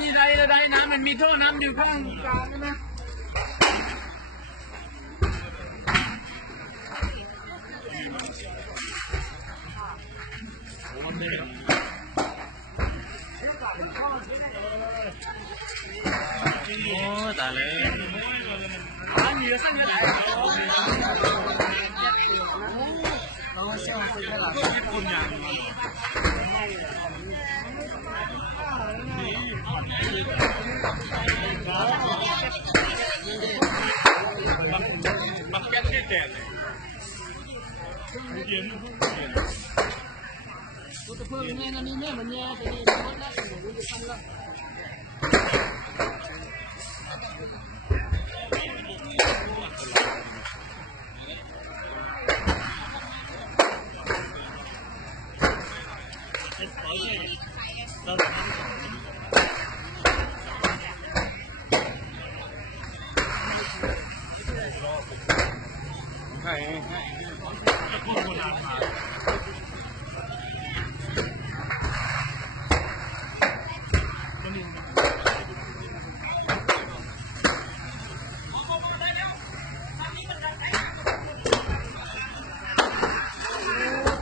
นี่ได้น้ำมันมีท่อน้ำอยู่ข้างกลางนะโอ้ตายเลยอันนี้ก็สั่งอะไรคุณอย่างมันแก้ที่แดดเย็นกูจะเพิ่มเงี้ยนะนี่แม่มันเงี้ยไปนี่มันได้หนูจะทำละใช่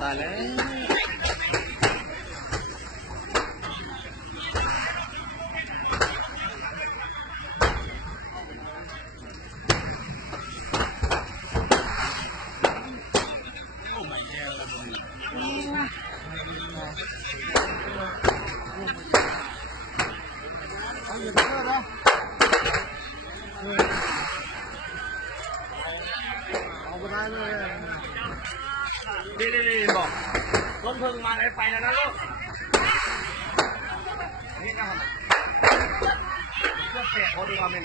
ตายแล้วดีบอกลมเพิ่งมาไปแล้วนะลูกนี่นะครับเลือกแกะเขาดูความเป็น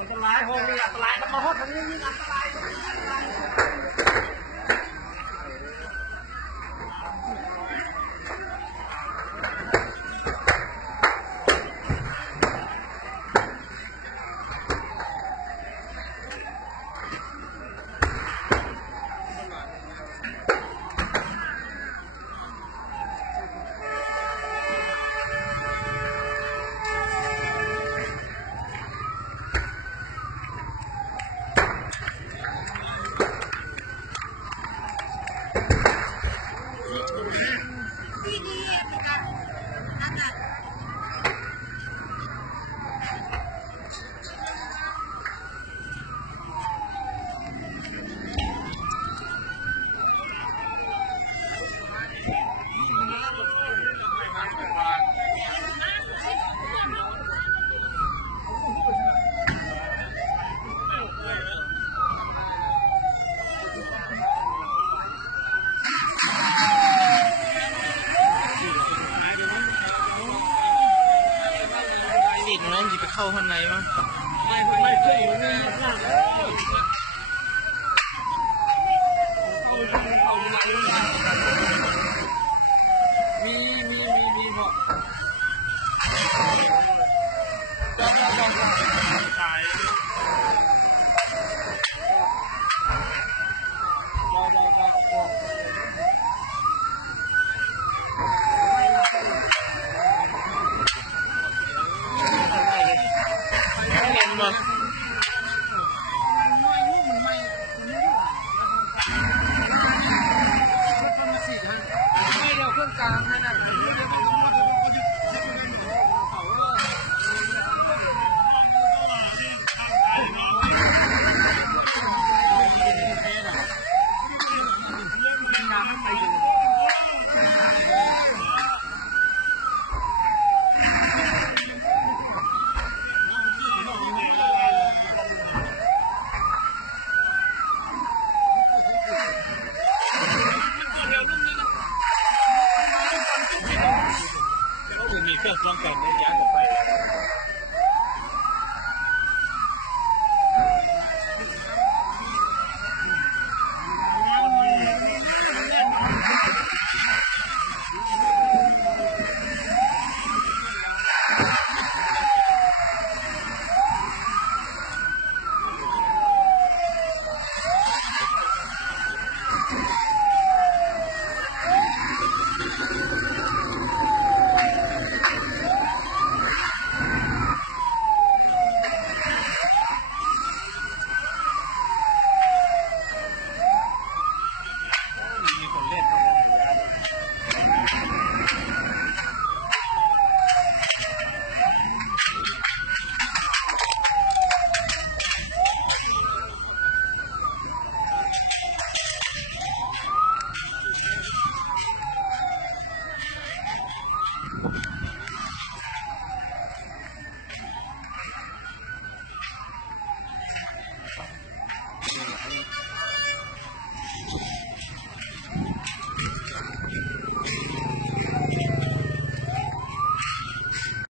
อันตรายห้องนี้อันตรายต้องมาห้องทางนี้อันตรายน้องจะไปเข้าข้างในมั้งไม่เคยอยู่นี่มีหอกตายมีเครื่องกรองแก่นในยาน